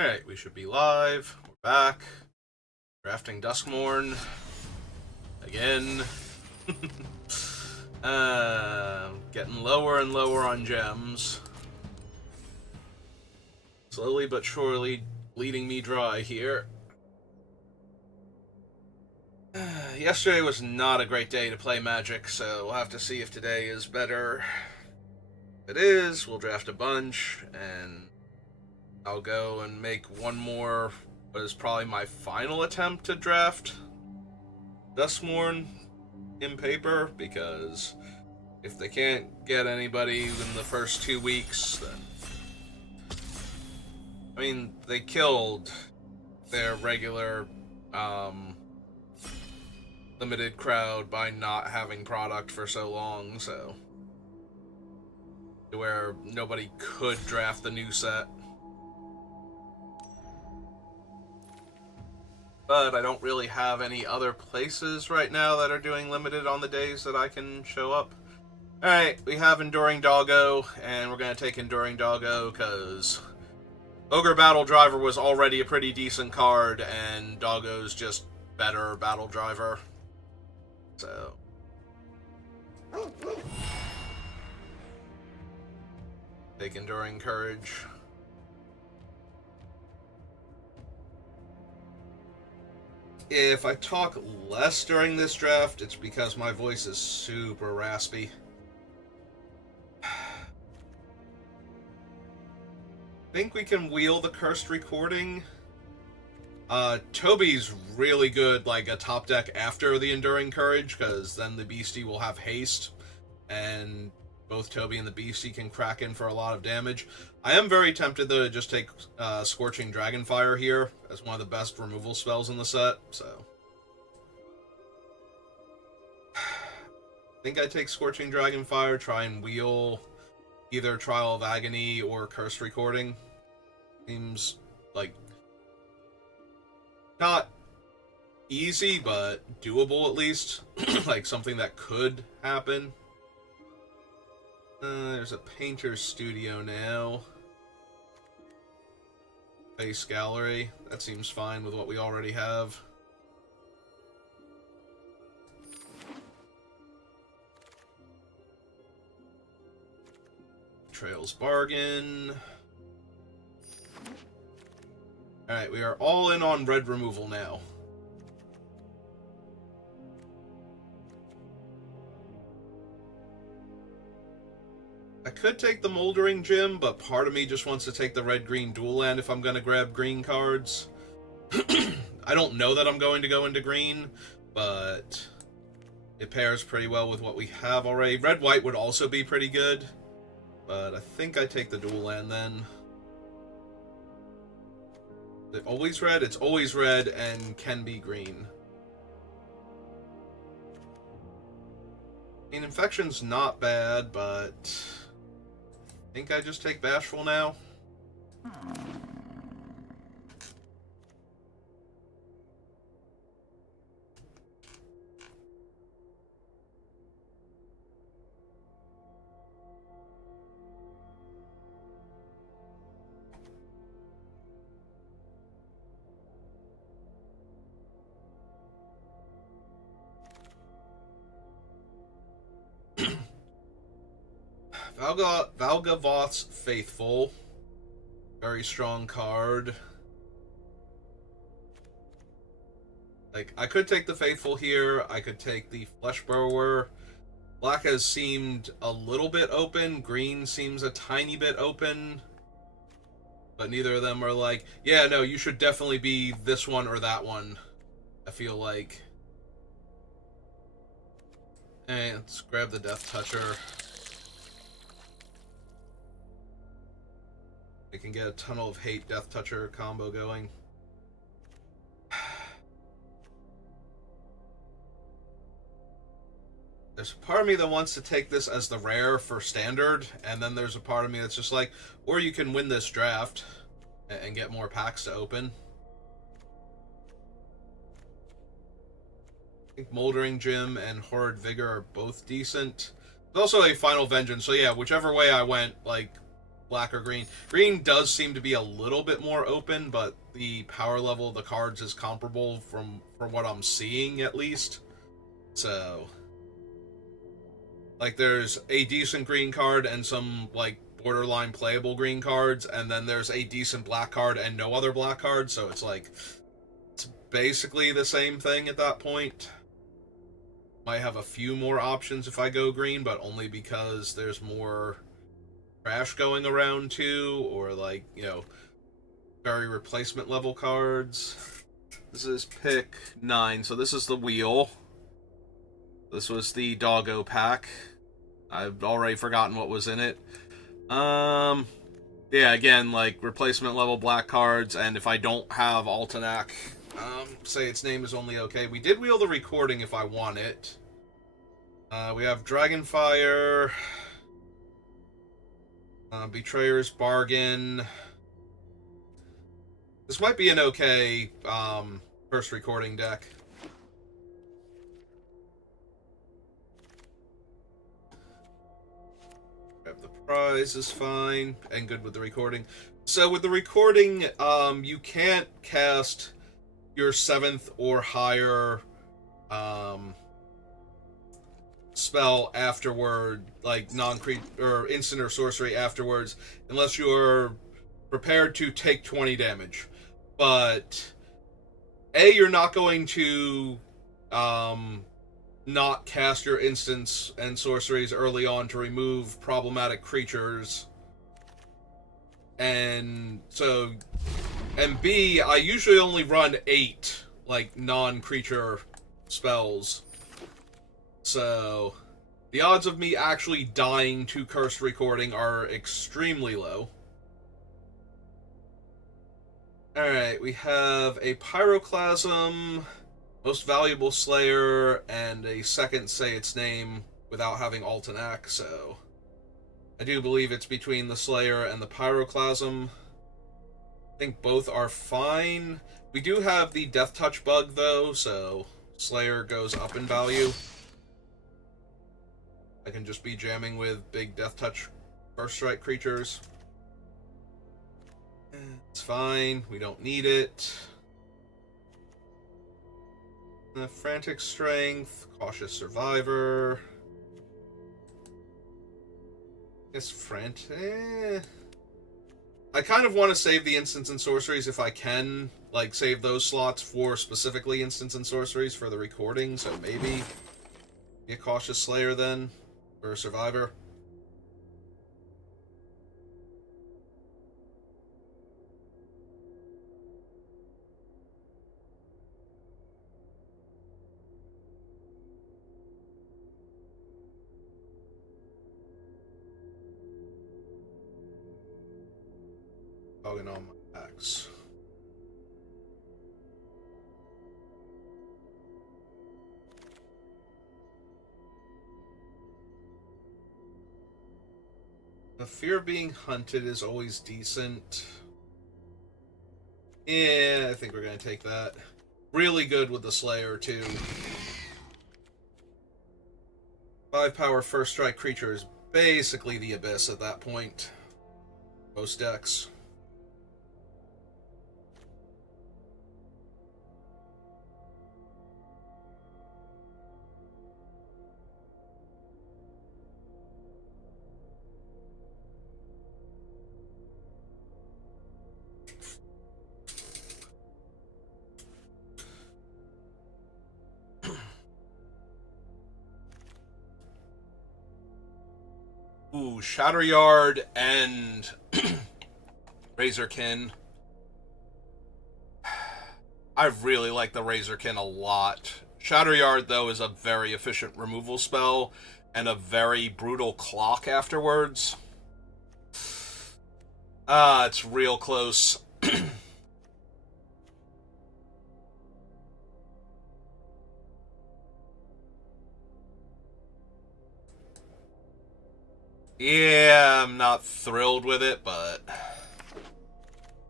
Alright, we should be live. We're back. Drafting Duskmourn. Again. Getting lower and lower on gems. Slowly but surely bleeding me dry here. Yesterday was not a great day to play Magic, so we'll have to see if today is better. If it is, we'll draft a bunch, and I'll go and make one more, what is probably my final attempt to draft Duskmourn in paper, because if they can't get anybody in the first 2 weeks, then... I mean, they killed their regular, limited crowd by not having product for so long, so... where nobody could draft the new set. But I don't really have any other places right now that are doing limited on the days that I can show up. Alright, we have Enduring Doggo, and we're going to take Enduring Doggo because Ogre Battle Driver was already a pretty decent card, and Doggo's just better Battle Driver. So... take Enduring Courage. If I talk less during this draft, it's because my voice is super raspy. I think we can wheel the Cursed Recording. Toby's really good, like, a top deck after the Enduring Courage, because then the Beastie will have haste, and both Toby and the Beastie can crack in for a lot of damage. I am very tempted, though, to just take Scorching Dragonfire here as one of the best removal spells in the set, so... I think I take Scorching Dragonfire, try and wheel either Trial of Agony or Cursed Recording. Seems like... not easy, but doable at least. Like, something that could happen. There's a Painter's Studio now. Face Gallery. That seems fine with what we already have. Trails Bargain. Alright, we are all in on red removal now. I could take the Moldering Gym, but part of me just wants to take the red-green dual land if I'm going to grab green cards. I don't know that I'm going to go into green, but it pairs pretty well with what we have already. Red-white would also be pretty good, but I think I take the dual land then. Is it always red? It's always red and can be green. I mean, Infection's not bad, but... I think I just take Bashful now. Valgavoth's Faithful. Very strong card. Like, I could take the Faithful here. I could take the Fleshburrower. Black has seemed a little bit open. Green seems a tiny bit open. But neither of them are like, yeah, no, you should definitely be this one or that one. I feel like. And let's grab the Death Toucher. We can get a Tunnel of Hate Death Toucher combo going. There's a part of me that wants to take this as the rare for standard, and then there's a part of me that's just like, or you can win this draft and get more packs to open. I think Moldering Gym and Horrid Vigor are both decent. There's also a Final Vengeance, so yeah, whichever way I went, like, black or green. Green does seem to be a little bit more open, but the power level of the cards is comparable from what I'm seeing, at least. So, like, there's a decent green card and some, like, borderline playable green cards, and then there's a decent black card and no other black cards, so it's like, it's basically the same thing at that point. Might have a few more options if I go green, but only because there's more trash going around too, or like, you know, very replacement level cards. This is pick 9, so this is the wheel. This was the doggo pack. I've already forgotten what was in it. Yeah, again, like, replacement level black cards, and if I don't have Altenac, say its name is only okay. We did wheel the recording if I want it. We have Dragonfire, Betrayer's Bargain. This might be an okay first recording deck. Grab the prize is fine, and good with the recording. So with the recording, you can't cast your 7th or higher spell afterward, like non-creature or instant or sorcery afterwards, unless you are prepared to take 20 damage. But you're not going to not cast your instants and sorceries early on to remove problematic creatures, and so, and B, I usually only run 8 like non-creature spells. So, the odds of me actually dying to Cursed Recording are extremely low. Alright, we have a Pyroclasm, Most Valuable Slayer, and a second Say Its Name without having Altenac, so I do believe it's between the Slayer and the Pyroclasm. I think both are fine. We do have the Death Touch bug, though, so Slayer goes up in value. I can just be jamming with big Death Touch First Strike creatures. It's fine. We don't need it. Frantic Strength, Cautious Survivor. Guess Frantic. I kind of want to save the instants and sorceries if I can. Like, save those slots for specifically instants and sorceries for the recording, so maybe be a Cautious Slayer then. Or a Survivor. Dogging all my packs. The fear of being hunted is always decent. Yeah, I think we're going to take that. Really good with the Slayer, too. 5 power first strike creature is basically the Abyss at that point. Most decks. Ooh, Shatteryard and Razorkin. I really like the Razorkin a lot. Shatteryard, though, is a very efficient removal spell and a very brutal clock afterwards. It's real close. Yeah, I'm not thrilled with it, but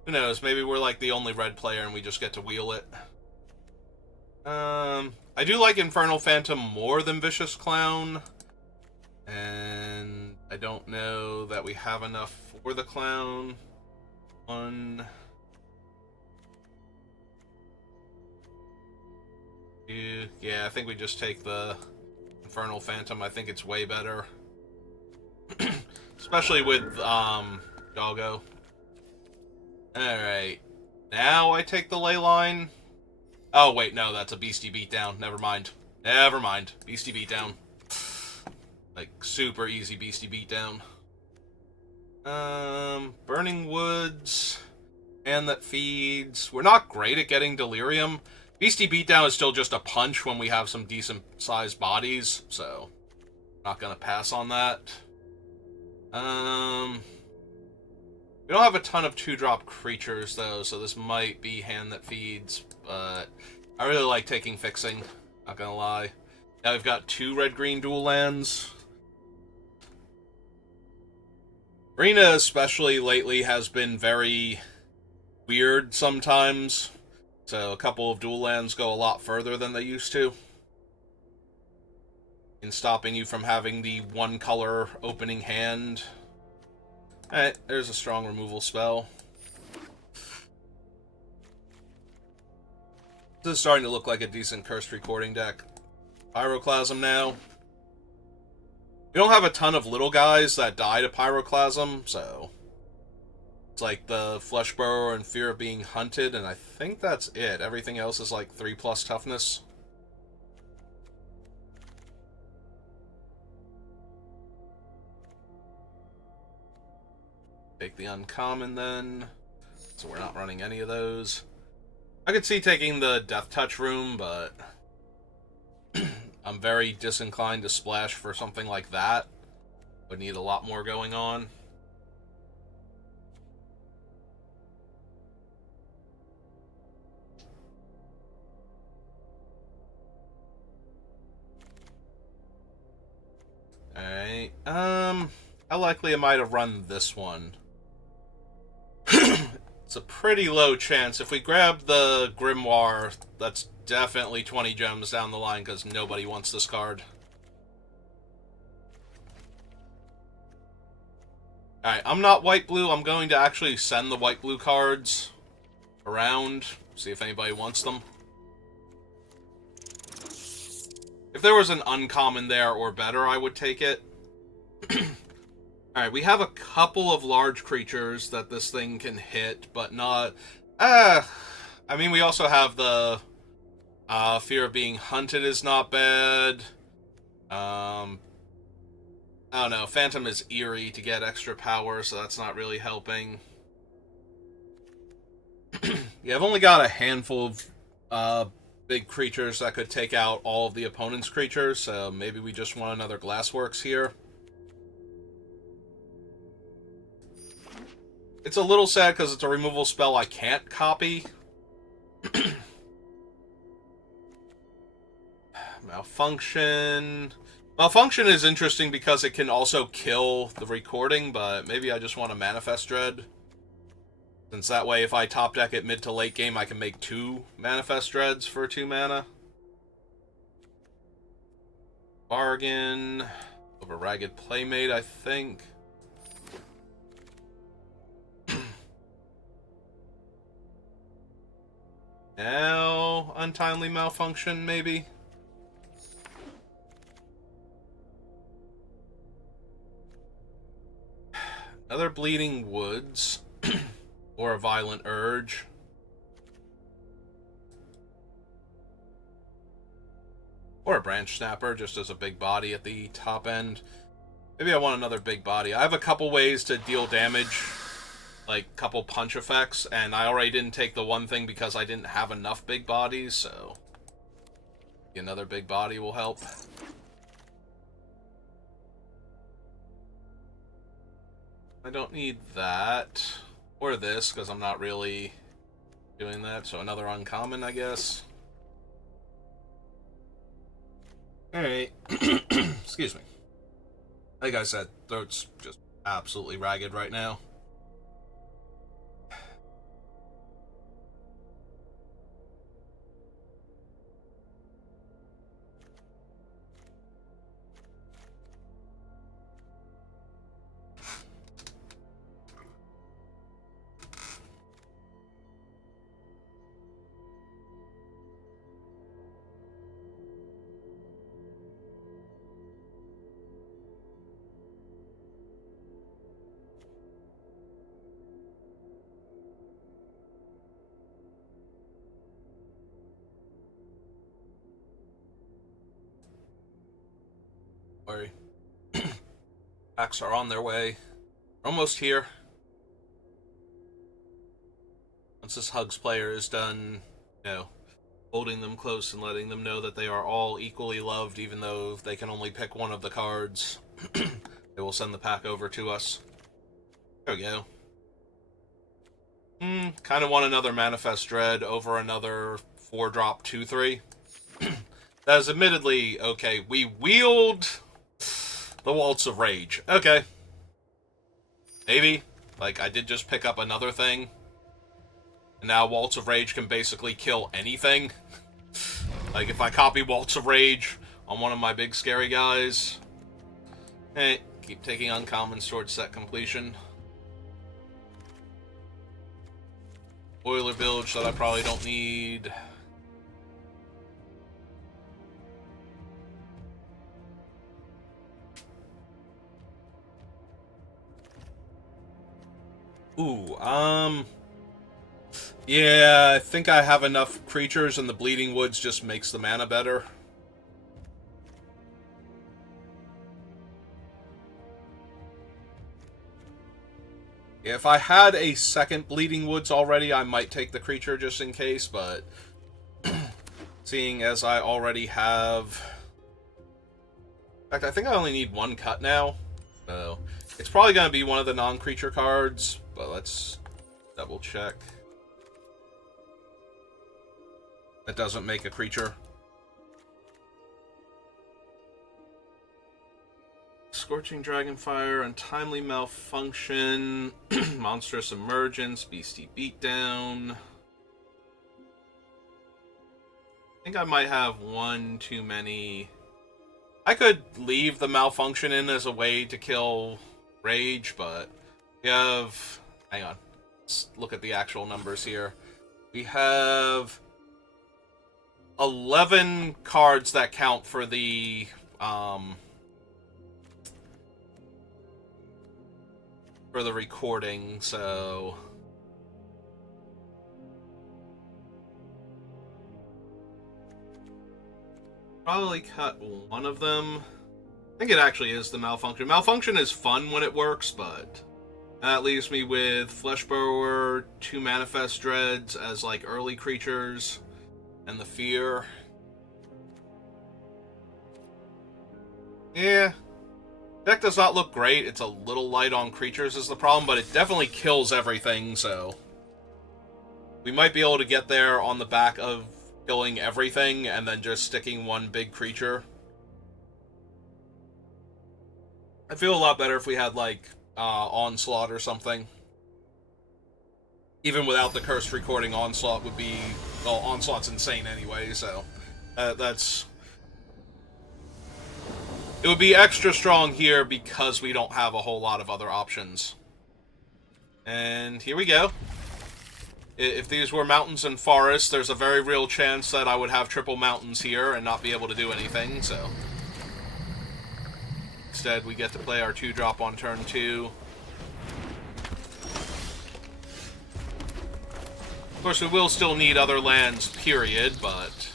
who knows? Maybe we're like the only red player and we just get to wheel it. I do like Infernal Phantom more than Vicious Clown, and I don't know that we have enough or the clown. 1, 2. Yeah, I think we just take the Infernal Phantom. I think it's way better. Especially with, Doggo. Alright. Now I take the ley line. Oh, wait, no, that's a Beastie Beatdown. Never mind. Never mind. Beastie Beatdown. Like, super easy Beastie Beatdown. Burning Woods. Hand that feeds. We're not great at getting Delirium. Beastie Beatdown is still just a punch when we have some decent-sized bodies, so not gonna pass on that. We don't have a ton of 2-drop creatures, though, so this might be Hand That Feeds, but I really like taking Fixing, not gonna lie. Now we've got 2 red-green dual lands. Arena, especially lately, has been very weird sometimes, so a couple of dual lands go a lot further than they used to in stopping you from having the 1-color opening hand. Alright, there's a strong removal spell. This is starting to look like a decent Cursed Recording deck. Pyroclasm now. We don't have a ton of little guys that die to Pyroclasm, so it's like the Flesh Burrower and Fear of Being Hunted, and I think that's it. Everything else is like 3+ toughness. Take the uncommon then, so we're not running any of those. I could see taking the Death Touch room, but I'm very disinclined to splash for something like that. Would need a lot more going on. Alright, how likely am I to run this one? It's a pretty low chance. If we grab the Grimoire, that's definitely 20 gems down the line, because nobody wants this card. Alright, I'm not white-blue. I'm going to actually send the white-blue cards around, see if anybody wants them. If there was an uncommon there or better, I would take it. Alright, we have a couple of large creatures that this thing can hit, but not... I mean, we also have the Fear of Being Hunted is not bad. I don't know, Phantom is eerie to get extra power, so that's not really helping. Yeah, I've only got a handful of big creatures that could take out all of the opponent's creatures, so maybe we just want another Glassworks here. It's a little sad because it's a removal spell I can't copy. Malfunction. Malfunction is interesting because it can also kill the recording, but maybe I just want to Manifest Dread. Since that way, if I top deck it mid to late game, I can make 2 Manifest Dreads for 2 mana. Bargain. Over Ragged Playmate, I think. Now, Untimely Malfunction, maybe? Another Bleeding Woods. Or a Violent Urge. Or a Branch Snapper, just as a big body at the top end. Maybe I want another big body. I have a couple ways to deal damage. Like, couple punch effects, and I already didn't take the one thing because I didn't have enough big bodies, so another big body will help. I don't need that, or this, because I'm not really doing that, so another uncommon, I guess. Alright. Excuse me. Like I said, throat's just absolutely ragged right now. Worry. Packs are on their way. We're almost here. Once this Hugs player is done, holding them close and letting them know that they are all equally loved, even though they can only pick one of the cards, they will send the pack over to us. There we go. Kind of want another Manifest Dread over another 4-drop 2/3. That is admittedly okay. We wield the Waltz of Rage. Okay. Maybe. Like, I did just pick up another thing. And now Waltz of Rage can basically kill anything. Like, if I copy Waltz of Rage on one of my big scary guys. Hey, keep taking uncommons towards set completion. Boiler Bilge that I probably don't need. Ooh, yeah, I think I have enough creatures, and the Bleeding Woods just makes the mana better. If I had a second Bleeding Woods already, I might take the creature just in case, but seeing as I already have... In fact, I think I only need one cut now, so it's probably going to be one of the non-creature cards, but let's double check. That doesn't make a creature. Scorching Dragonfire, Untimely Malfunction, Monstrous Emergence, Beastie Beatdown. I think I might have one too many. I could leave the Malfunction in as a way to kill Rage, but we have... Hang on. Let's look at the actual numbers here. We have 11 cards that count for the... for the recording, so... Probably cut one of them. I think it actually is the Malfunction. Malfunction is fun when it works, but that leaves me with Fleshburrower, 2 Manifest Dreads as, like, early creatures, and the Fear. Yeah. Deck does not look great. It's a little light on creatures is the problem, but it definitely kills everything, so... We might be able to get there on the back of killing everything and then just sticking one big creature. I feel a lot better if we had, like, Onslaught or something. Even without the Cursed Recording, Onslaught would be... Well, Onslaught's insane anyway, so... that's... It would be extra strong here because we don't have a whole lot of other options. And here we go. If these were mountains and forests, there's a very real chance that I would have triple mountains here and not be able to do anything, so... Instead, we get to play our 2-drop on turn 2. Of course, we will still need other lands, period, but...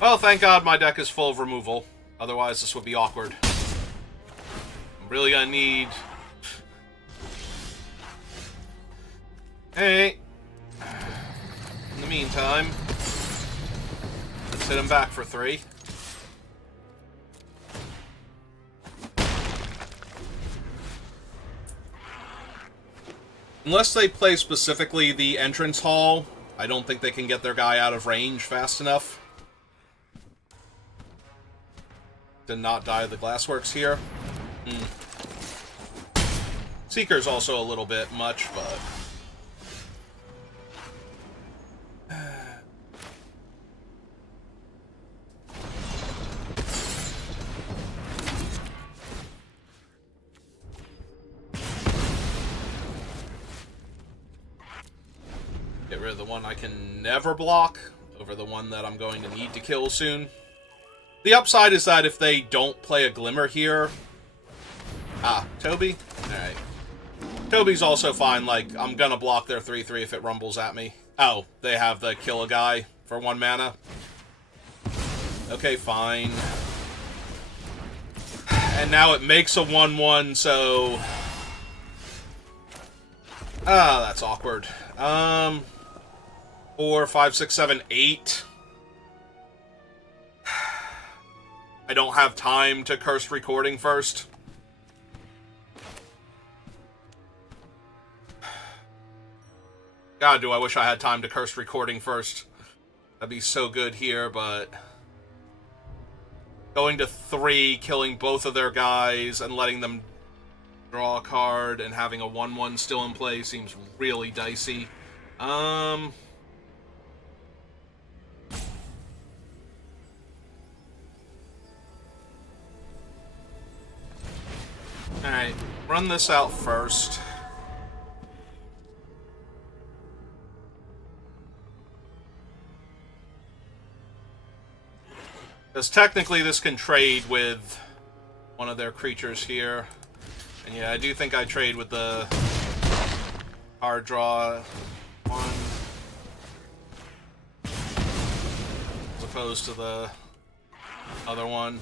Well, thank God my deck is full of removal. Otherwise, this would be awkward. I'm really gonna need... Hey! In the meantime, let's hit him back for 3. Unless they play specifically the entrance hall, I don't think they can get their guy out of range fast enough to not die the Glassworks here. Seeker's also a little bit much, but... Get rid of the one I can never block over the one that I'm going to need to kill soon. The upside is that if they don't play a Glimmer here... Ah, Toby? Alright. Toby's also fine, like, I'm gonna block their 3-3 if it rumbles at me. Oh, they have the kill a guy for 1 mana. Okay, fine. And now it makes a 1-1, so... Ah, that's awkward. 4, 5, 6, 7, 8. I don't have time to curse recording first. God, do I wish I had time to curse recording first. That'd be so good here, but... Going to 3, killing both of their guys, and letting them draw a card, and having a 1-1 still in play seems really dicey. Alright, run this out first. Because technically this can trade with one of their creatures here. And yeah, I do think I trade with the card draw 1. As opposed to the other one.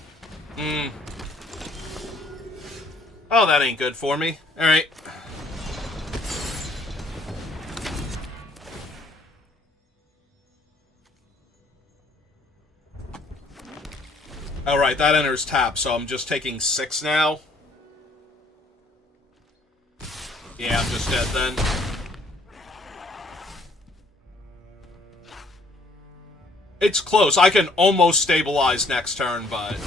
Oh, that ain't good for me. Alright. Alright, that enters tap, so I'm just taking 6 now. Yeah, I'm just dead then. It's close. I can almost stabilize next turn, but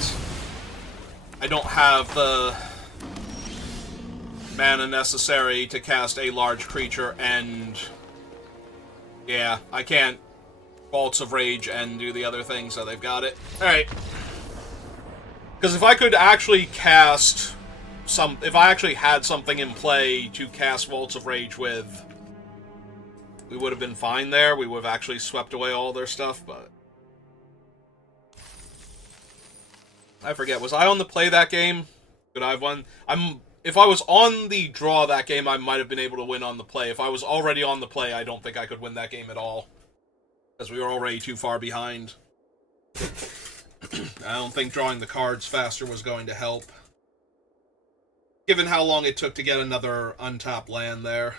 I don't have the mana necessary to cast a large creature, and yeah, I can't Vaults of Rage and do the other thing, so they've got it. Alright. Because if I could actually cast if I actually had something in play to cast Vaults of Rage with, we would have been fine there. We would have actually swept away all their stuff, but... I forget, was I on the play that game? Could I have won? If I was on the draw that game, I might have been able to win on the play. If I was already on the play, I don't think I could win that game at all. Because we were already too far behind. I don't think drawing the cards faster was going to help. Given how long it took to get another untapped land there.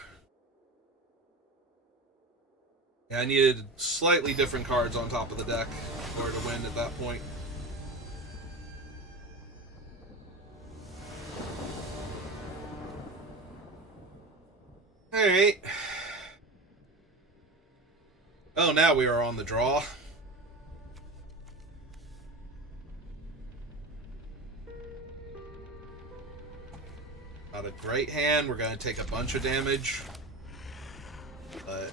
Yeah, I needed slightly different cards on top of the deck in order to win at that point. Alright. Oh, now we are on the draw. Not a great hand. We're going to take a bunch of damage. But...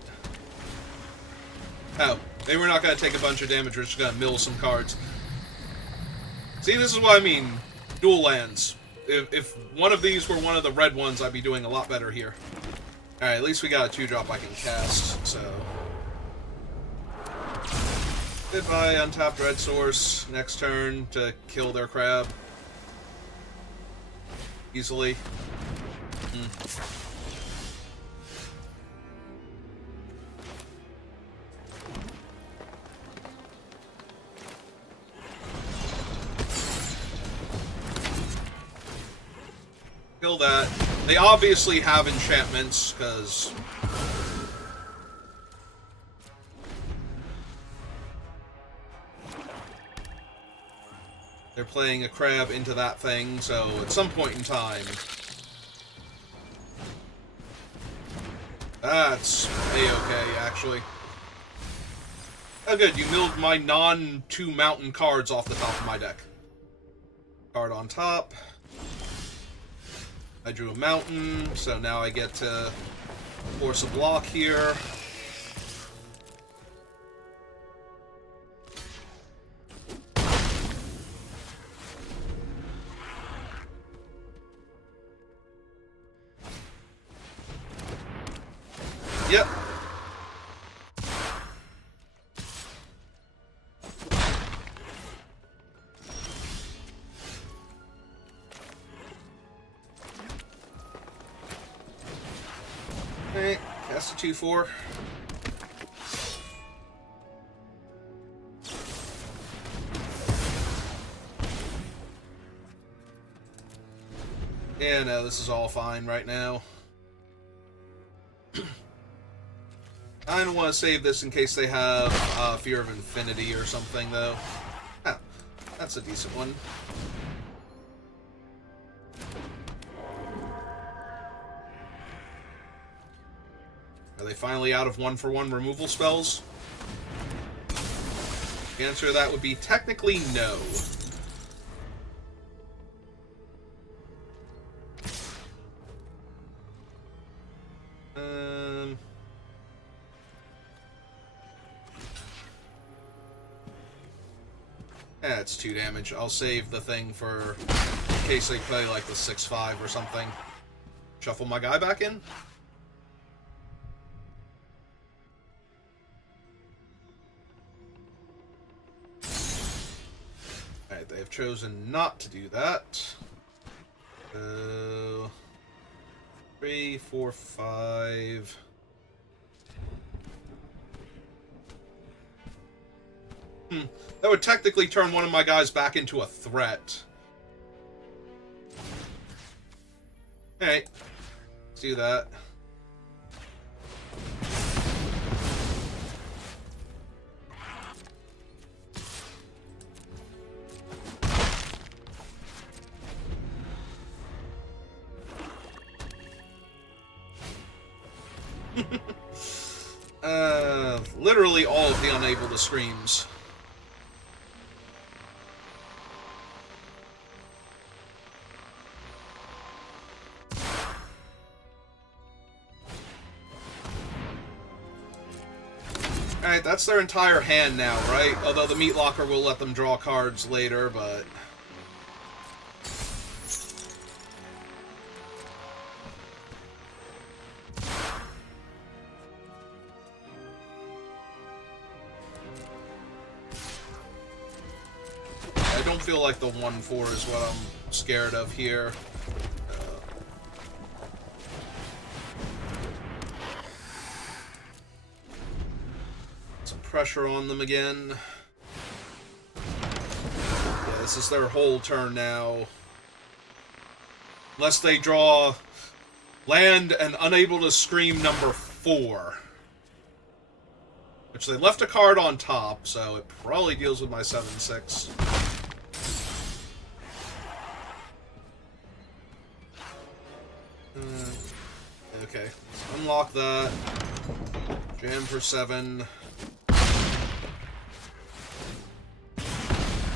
oh, maybe we're not going to take a bunch of damage. We're just going to mill some cards. See, this is what I mean. Dual lands. If one of these were one of the red ones, I'd be doing a lot better here. Alright, at least we got a 2-drop I can cast, so... goodbye, untapped red source. Next turn to kill their crab. Easily. Kill that. They obviously have enchantments, because... they're playing a crab into that thing, so at some point in time... that's A-okay, actually. Oh good, you milled my non-2 mountain cards off the top of my deck. Card on top. I drew a mountain, so now I get to force a block here. Yep. 2/4. Yeah, no, this is all fine right now. I don't want to save this in case they have Fear of Infinity or something, though. Oh, that's a decent one. Are they finally out of 1-for-1 removal spells? The answer to that would be technically no. Yeah, it's 2 damage. I'll save the thing for in case they play like the 6/5 or something. Shuffle my guy back in. Alright, they have chosen not to do that. 3, 4, 5. That would technically turn one of my guys back into a threat. Alright. Let's do that. Literally all of the unable to screams. Alright, that's their entire hand now, right? Although the Meat Locker will let them draw cards later, but... I don't feel like the 1/4 is what I'm scared of here. Some pressure on them again. Yeah, this is their whole turn now. Unless they draw land and unable to scream number 4. Which they left a card on top, so it probably deals with my 7/6. Okay, let's unlock that. Jam for 7.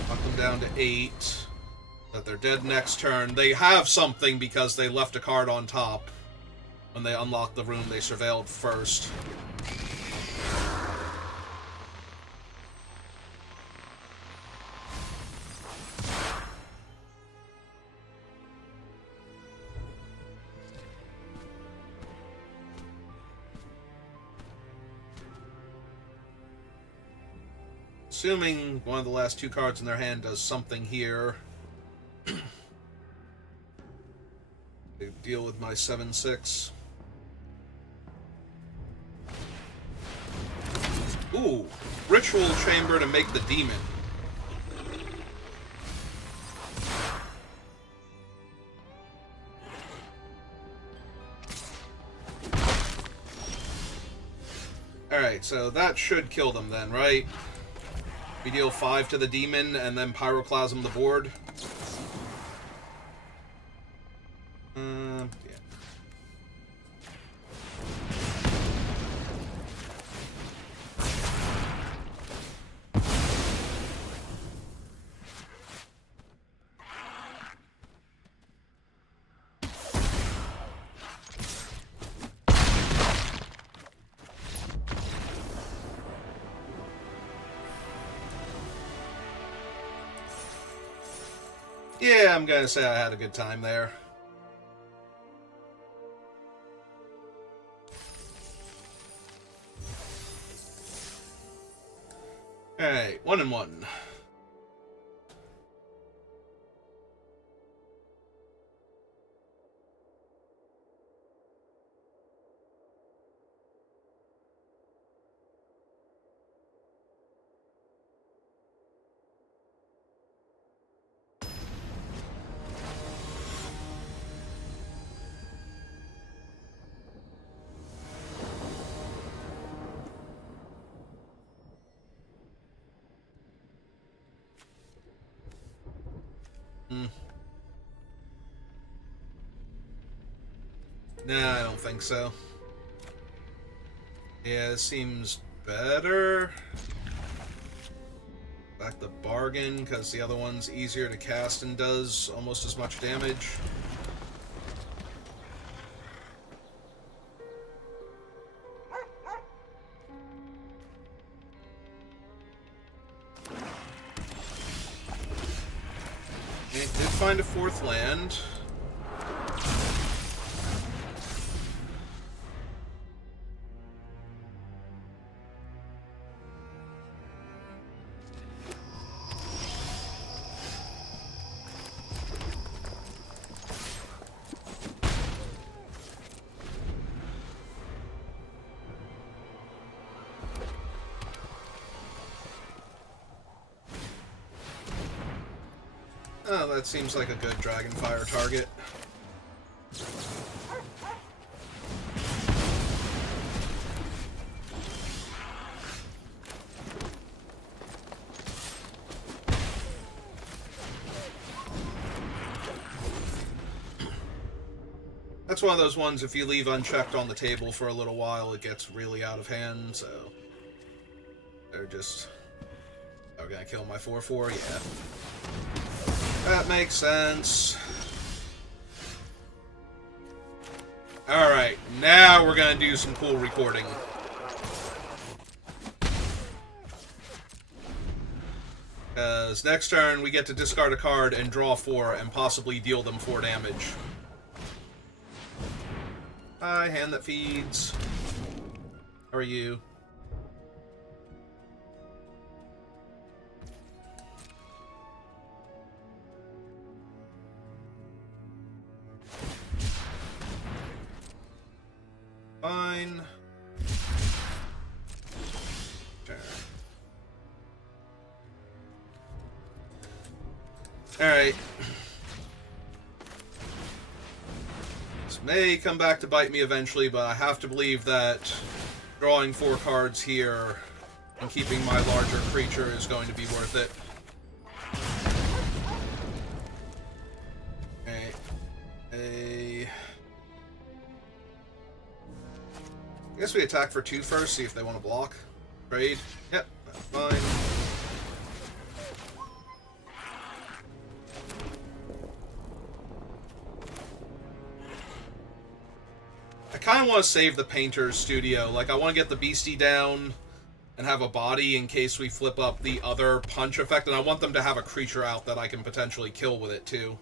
Knock them down to 8. That they're dead next turn. They have something because they left a card on top. When they unlocked the room they surveilled first. Assuming one of the last 2 cards in their hand does something here. They deal with my 7/6. Ooh, Ritual Chamber to make the demon. Alright, so that should kill them then, right? We deal 5 to the demon and then Pyroclasm the board. Yeah. Yeah, I'm gonna say I had a good time there. Alright, 1 and 1. Mm. Nah, I don't think so. Yeah, this seems better. Back the bargain, because the other one's easier to cast and does almost as much damage. It did find a fourth land. Oh, that seems like a good Dragonfire target. That's one of those ones, if you leave unchecked on the table for a little while, it gets really out of hand, so... They're just... Oh, gonna kill my 4/4? Yeah. That makes sense. Alright, now we're gonna do some cool recording. Because next turn, we get to discard a card and draw 4 and possibly deal them 4 damage. Hi, hand that feeds. How are you? Fine. Turn. Alright. This may come back to bite me eventually, but I have to believe that drawing 4 cards here and keeping my larger creature is going to be worth it. Okay. I guess we attack for 2 first, see if they want to block. Trade. Yep, that's fine. I kind of want to save the Painter's Studio. Like, I want to get the Beastie down and have a body in case we flip up the other punch effect, and I want them to have a creature out that I can potentially kill with it, too.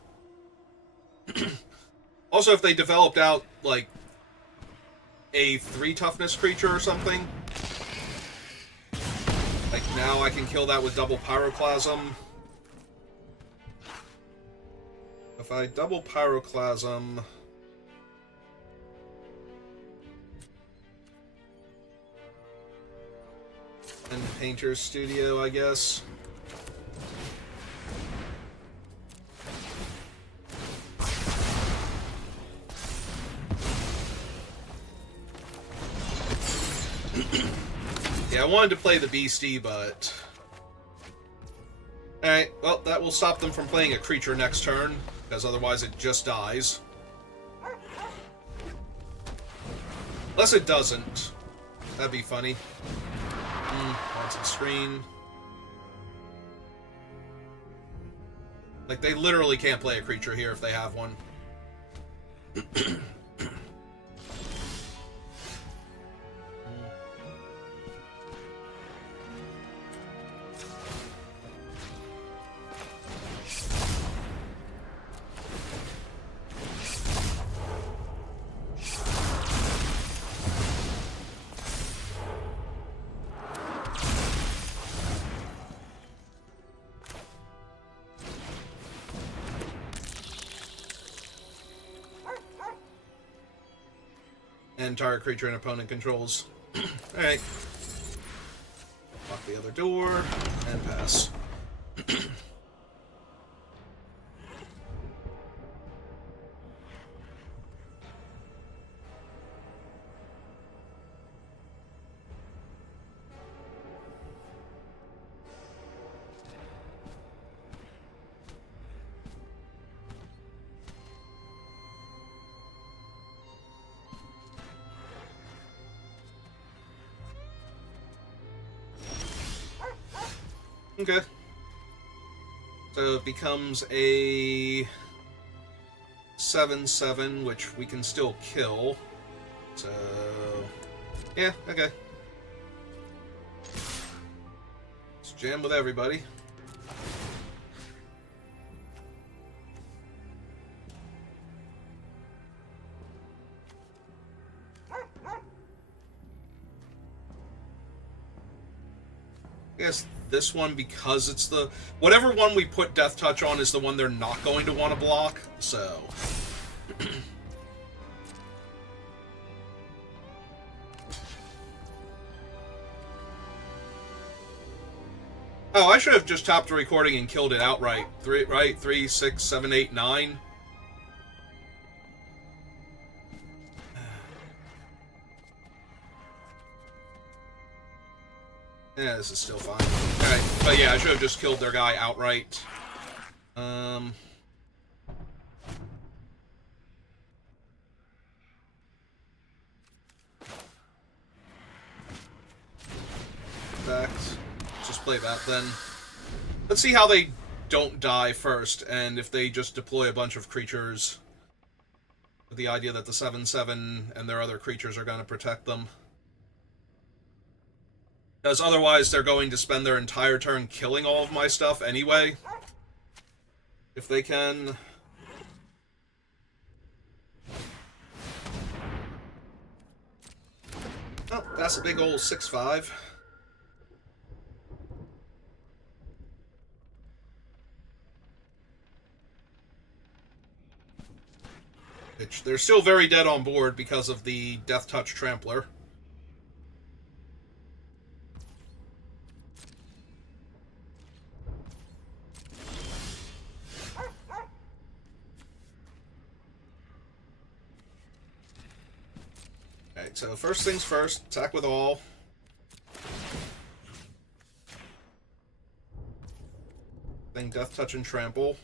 Also, if they developed out, like, a 3 toughness creature or something, like, now I can kill that with double Pyroclasm. If I double Pyroclasm... and Painter's Studio, I guess. Yeah, I wanted to play the Beastie, but... Alright, well, that will stop them from playing a creature next turn, because otherwise it just dies. Unless it doesn't. That'd be funny. On some screen. Like, they literally can't play a creature here if they have one. And target creature an opponent controls. Alright. Lock the other door, and pass. Okay. So it becomes a 7/7, which we can still kill. So, yeah, okay. Let's jam with everybody. I guess this one, because it's the... Whatever one we put Death Touch on is the one they're not going to want to block, so... Oh, I should have just stopped the recording and killed it outright. 3, 6, 7, 8, 9. Yeah, this is still fine. Alright, but yeah, I should have just killed their guy outright. Let's just play that then. Let's see how they don't die first, and if they just deploy a bunch of creatures with the idea that the 7/7 and their other creatures are going to protect them. Because otherwise they're going to spend their entire turn killing all of my stuff anyway. If they can. Oh, that's a big old 6/5. Which they're still very dead on board because of the Death Touch Trampler. Alright, so first things first, attack with all. Then Death Touch and Trample.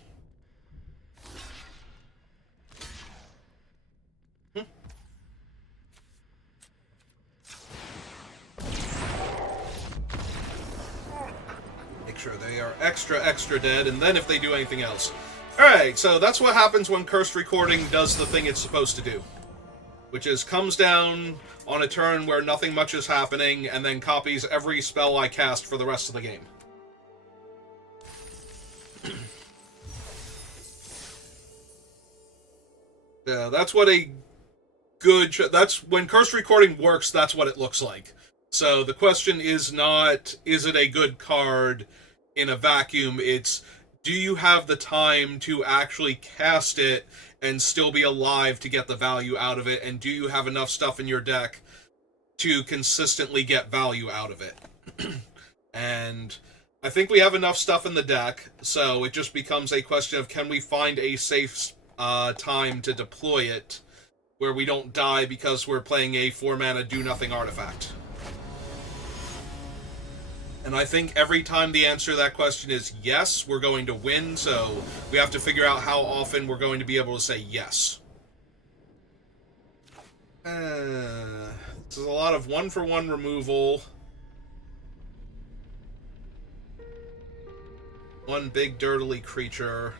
Make sure they are extra dead, and then if they do anything else. Alright, so that's what happens when Cursed Recording does the thing it's supposed to do. Which is, comes down on a turn where nothing much is happening, and then copies every spell I cast for the rest of the game. Yeah, that's what a good... That's when Cursed Recording works, that's what it looks like. So the question is not, is it a good card in a vacuum? It's, do you have the time to actually cast it and still be alive to get the value out of it? And do you have enough stuff in your deck to consistently get value out of it? And I think we have enough stuff in the deck, so it just becomes a question of, can we find a safe time to deploy it where we don't die because we're playing a 4-mana do-nothing artifact? And I think every time the answer to that question is yes, we're going to win, so we have to figure out how often we're going to be able to say yes. This is a lot of 1-for-1 removal. One big dirtily creature.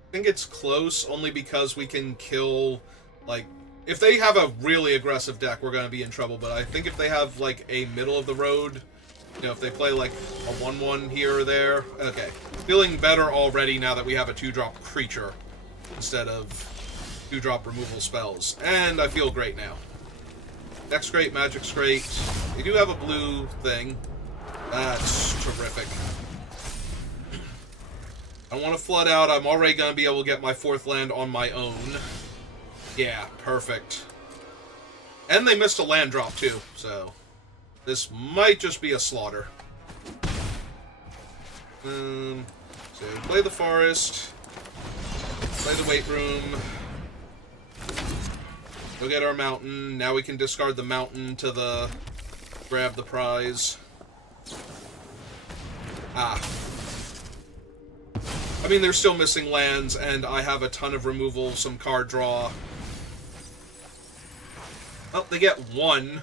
I think it's close, only because we can kill, like, if they have a really aggressive deck, we're going to be in trouble, but I think if they have, like, a middle-of-the-road, you know, if they play, like, a 1/1 here or there, okay. Feeling better already now that we have a 2-drop creature instead of 2-drop removal spells, and I feel great now. Deck's great, Magic's great. They do have a blue thing. That's terrific. I want to flood out. I'm already going to be able to get my 4th land on my own. Yeah, perfect. And they missed a land drop, too, so this might just be a slaughter. So, play the forest. Play the weight room. Go get our mountain. Now we can discard the mountain to grab the prize. Ah. I mean, they're still missing lands, and I have a ton of removal, some card draw. Oh, they get one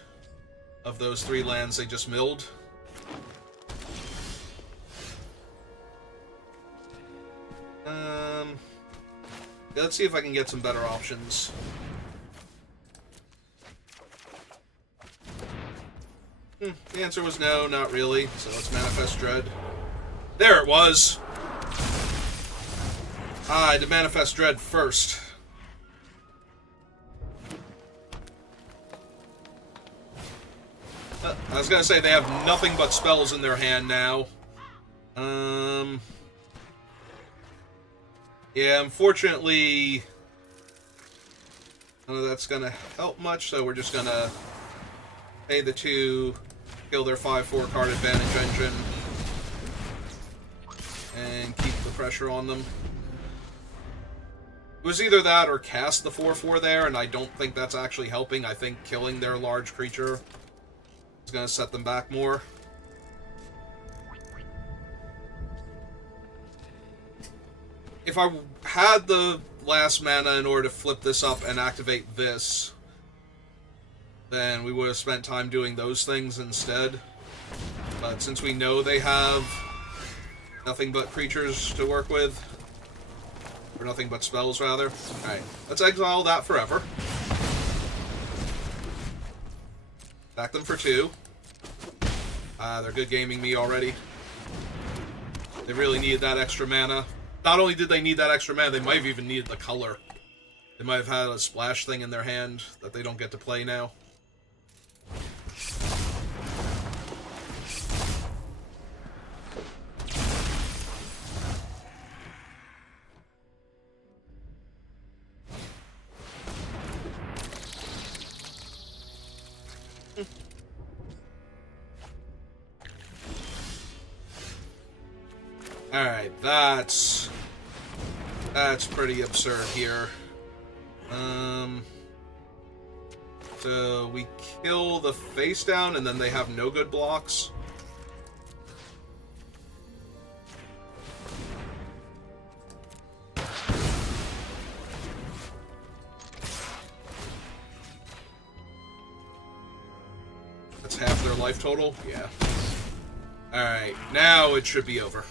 of those 3 lands they just milled. Let's see if I can get some better options. The answer was no, not really. So let's Manifest Dread. There it was! I had to Manifest Dread first. I was gonna say they have nothing but spells in their hand now. Yeah, unfortunately, none of that's gonna help much, so we're just gonna pay the 2, kill their 5/4 card advantage engine, and keep the pressure on them. It was either that or cast the 4/4 there, and I don't think that's actually helping. I think killing their large creature is gonna set them back more. If I had the last mana in order to flip this up and activate this, then we would have spent time doing those things instead. But since we know they have nothing but creatures to work with, or nothing but spells, rather. Alright, let's exile that forever. Attack them for 2. They're good gaming me already. They really needed that extra mana. Not only did they need that extra mana, they might have even needed the color. They might have had a splash thing in their hand that they don't get to play now. Alright, that's pretty absurd here. So we kill the face down and then they have no good blocks. That's half their life total? Yeah. Alright, now it should be over.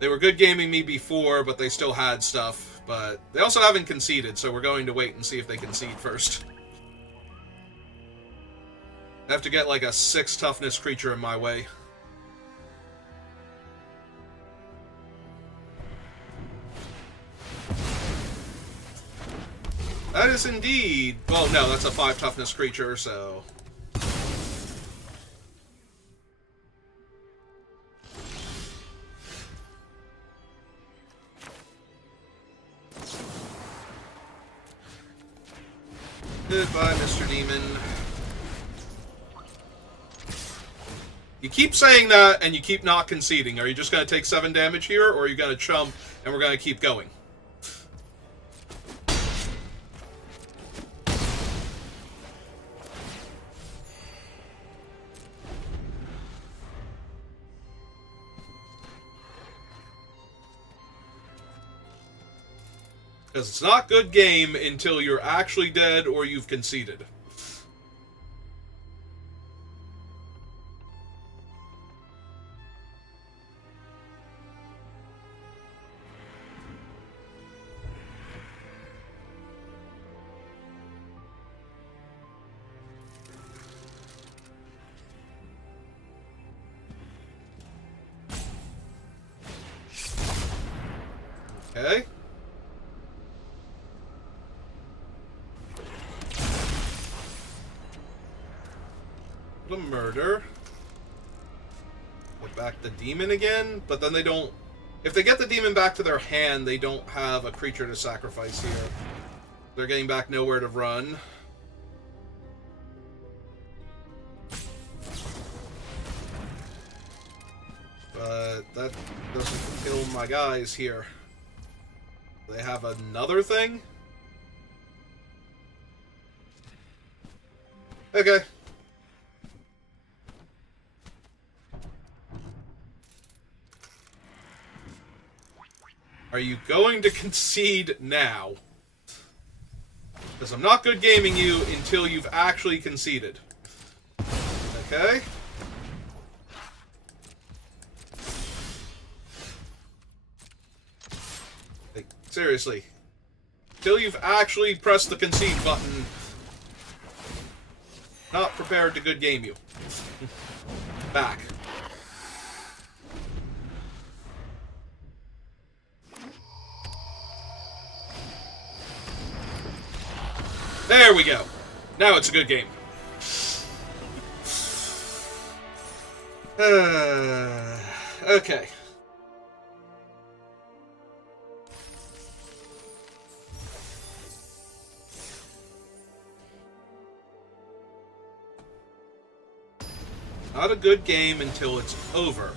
They were good gaming me before, but they still had stuff. But they also haven't conceded, so we're going to wait and see if they concede first. I have to get like a 6 toughness creature in my way. That is indeed... Well, no, that's a 5 toughness creature, so... Goodbye, Mr. Demon. You keep saying that, and you keep not conceding. Are you just going to take 7 damage here, or are you going to chump, and we're going to keep going? Because it's not good game until you're actually dead or you've conceded. Okay. The murder. Put back the demon again, but then they don't... If they get the demon back to their hand, they don't have a creature to sacrifice here. They're getting back nowhere to run. But that doesn't kill my guys here. They have another thing? Okay. Are you going to concede now? Because I'm not good gaming you until you've actually conceded. Okay? Like, seriously. Until you've actually pressed the concede button, not prepared to good game you. Back. There we go. Now it's a good game. Okay. Not a good game until it's over.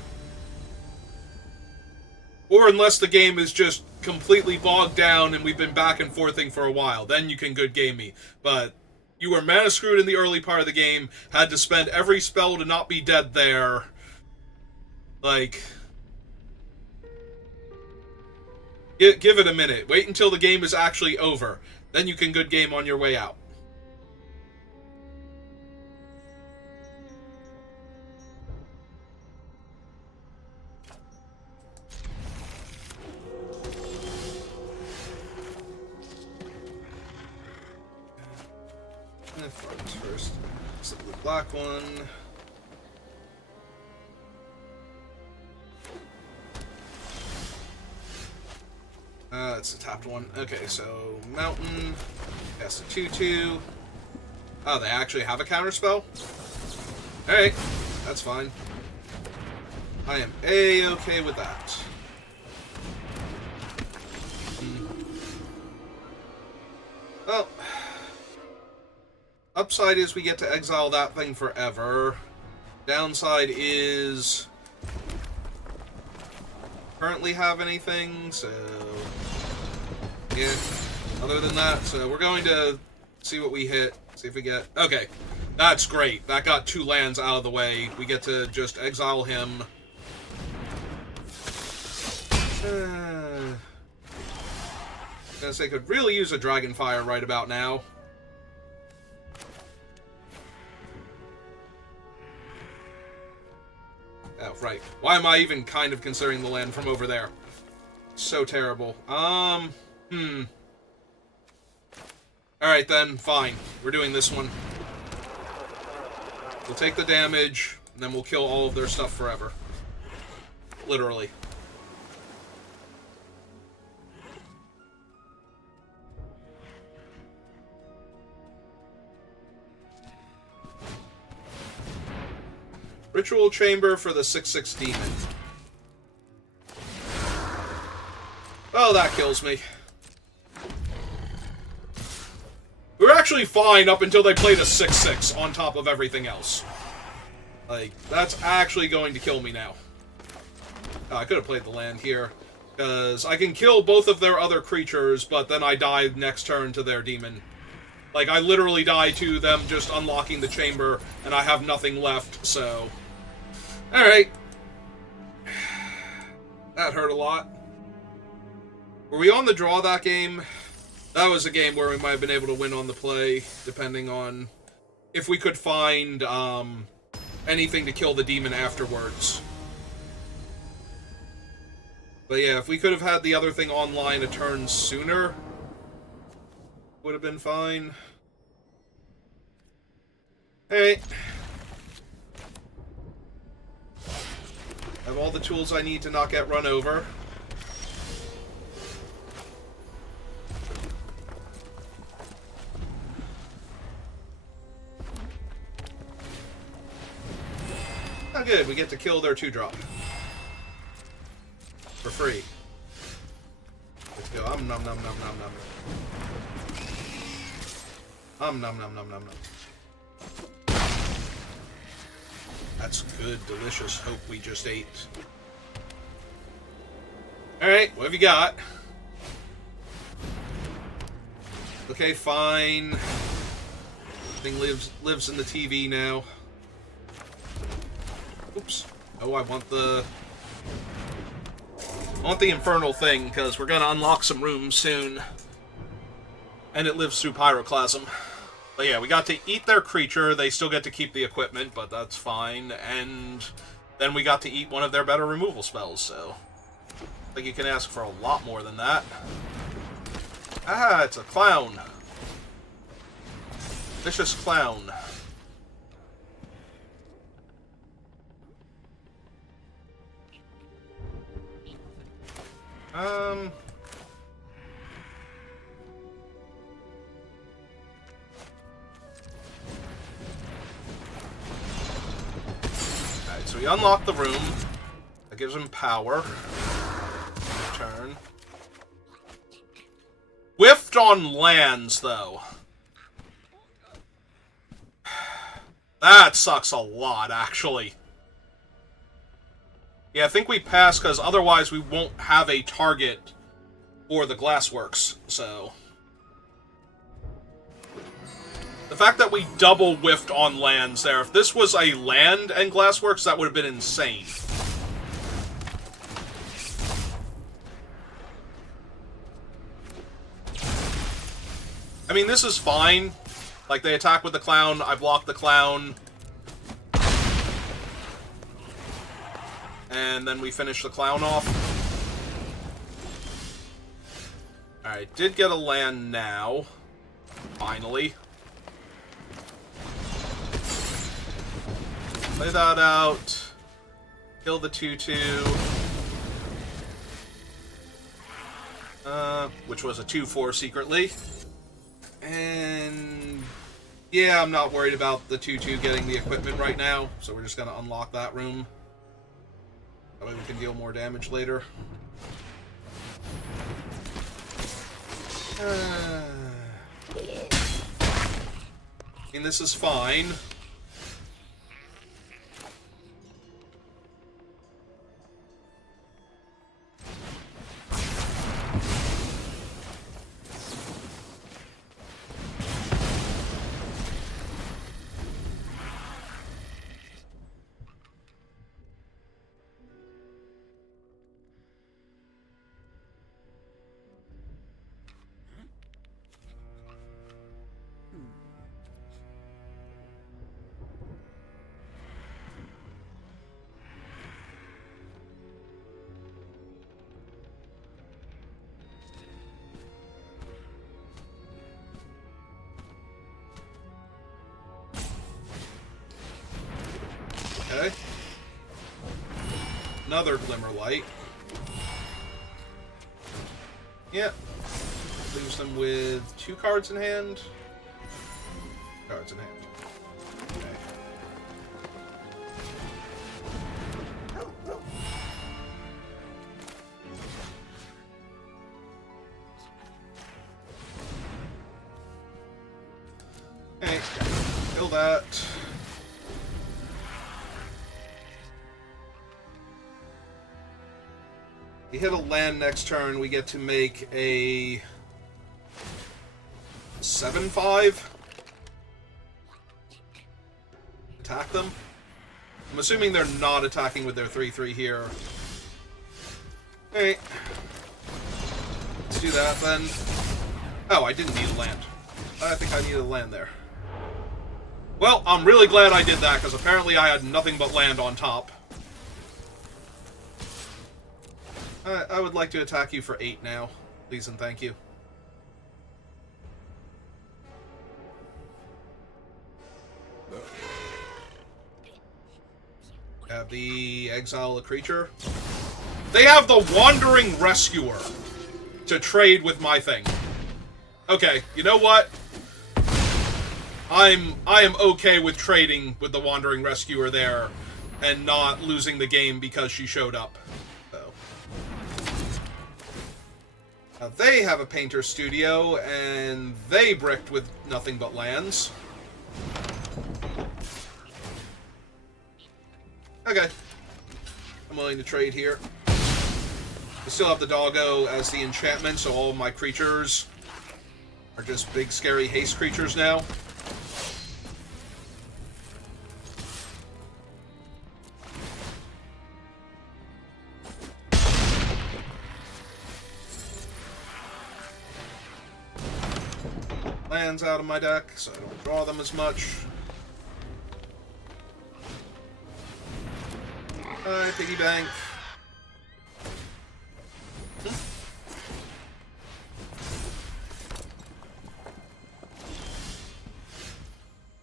Or unless the game is just completely bogged down and we've been back and forthing for a while. Then you can good game me. But you were mana screwed in the early part of the game, had to spend every spell to not be dead there. Like, give it a minute. Wait until the game is actually over. Then you can good game on your way out. First, set the black one. It's the tapped one. Okay, so mountain. Cast a 2/2. Oh, they actually have a counterspell? Alright, that's fine. I am A-okay with that. Well, upside is we get to exile that thing forever. Downside is currently have anything, so yeah. Other than that, so we're going to see what we hit. See if we get... Okay, that's great. That got 2 lands out of the way. We get to just exile him. I was gonna say, could really use a Dragonfire right about now. Oh, right. Why am I even kind of considering the land from over there? So terrible. Alright then, fine. We're doing this one. We'll take the damage, and then we'll kill all of their stuff forever. Literally. Ritual Chamber for the 6/6 demon. Oh, that kills me. We were actually fine up until they played a 6/6 on top of everything else. Like, that's actually going to kill me now. Oh, I could have played the land here. Because I can kill both of their other creatures, but then I die next turn to their demon. Like, I literally die to them just unlocking the chamber, and I have nothing left, so... Alright. That hurt a lot. Were we on the draw that game? That was a game where we might have been able to win on the play, depending on if we could find anything to kill the demon afterwards. But yeah, if we could have had the other thing online a turn sooner, would have been fine. Alright. I have all the tools I need to not get run over. Oh good, we get to kill their 2-drop. For free. Let's go. Nom nom nom nom nom. Nom nom nom nom nom. That's good, delicious hope we just ate. Alright, what have you got? Okay, fine. Thing lives in the TV now. Oops. Oh, I want I want the Infernal thing, because we're going to unlock some rooms soon. And it lives through Pyroclasm. But yeah, we got to eat their creature. They still get to keep the equipment, but that's fine. And then we got to eat one of their better removal spells, so I think you can ask for a lot more than that. Ah, it's a clown. Vicious clown. Alright, so we unlock the room. That gives him power. Turn. Whiffed on lands, though. That sucks a lot, actually. Yeah, I think we pass, because otherwise we won't have a target for the Glassworks, so... The fact that we double whiffed on lands there, if this was a land and Glassworks, that would have been insane. I mean, this is fine. Like, they attack with the clown, I block the clown. And then we finish the clown off. Alright, did get a land now. Finally. Play that out. Kill the 2/2. Which was a 2/4 secretly. And yeah, I'm not worried about the 2/2 getting the equipment right now, so we're just gonna unlock that room. That way we can deal more damage later. I mean, this is fine. Okay. Another Glimmer Light. Yep. Leaves them with 2 cards in hand. Cards in hand. Okay. Okay. Kill that. We hit a land next turn, we get to make a 7/5. Attack them. I'm assuming they're not attacking with their 3/3 here. Alright. Let's do that then. Oh, I didn't need a land. I think I needed a land there. Well, I'm really glad I did that, because apparently I had nothing but land on top. I would like to attack you for 8 now. Please and thank you. Have the exile a creature. They have the Wandering Rescuer to trade with my thing. Okay, you know what? I am okay with trading with the Wandering Rescuer there and not losing the game because she showed up. Now they have a painter studio, and they bricked with nothing but lands. Okay. I'm willing to trade here. I still have the doggo as the enchantment, so all of my creatures are just big, scary haste creatures now. lands out of my deck, so I don't draw them as much. Piggy bank.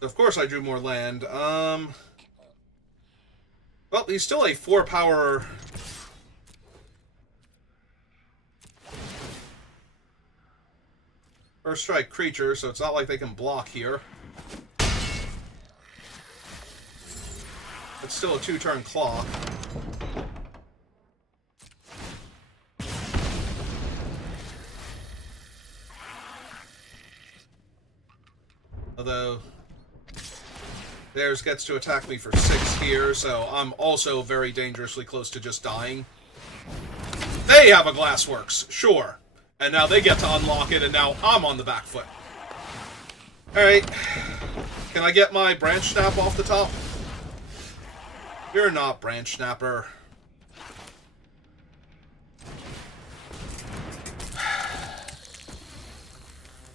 Of course I drew more land. Well, he's still a 4-power... First strike creature, so it's not like they can block here. It's still a 2-turn clock. Although, theirs gets to attack me for 6 here, so I'm also very dangerously close to just dying. They have a Glassworks, sure. And now they get to unlock it, and now I'm on the back foot. Alright. Can I get my Branch Snap off the top? You're not Branch Snapper.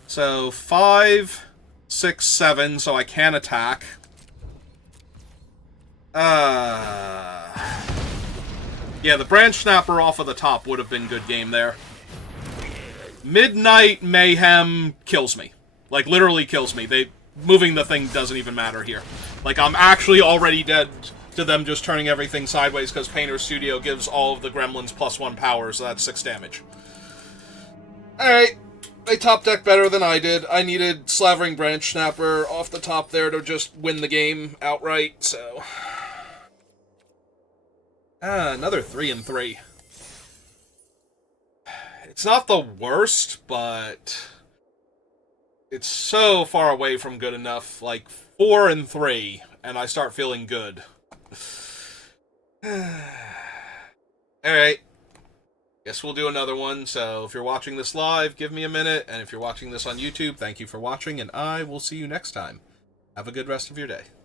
So, 5, 6, 7, so I can attack. Yeah, the Branch Snapper off of the top would have been good game there. Midnight Mayhem kills me. Like, literally kills me. Moving the thing doesn't even matter here. Like, I'm actually already dead to them just turning everything sideways because Painter Studio gives all of the gremlins +1 power, so that's 6 damage. Alright. They top deck better than I did. I needed Slavering Branch Snapper off the top there to just win the game outright, so... another 3-3. It's not the worst, but... it's so far away from good enough. Like, 4-3, and I start feeling good. Alright. Guess we'll do another one, so if you're watching this live, give me a minute, and if you're watching this on YouTube, thank you for watching, and I will see you next time. Have a good rest of your day.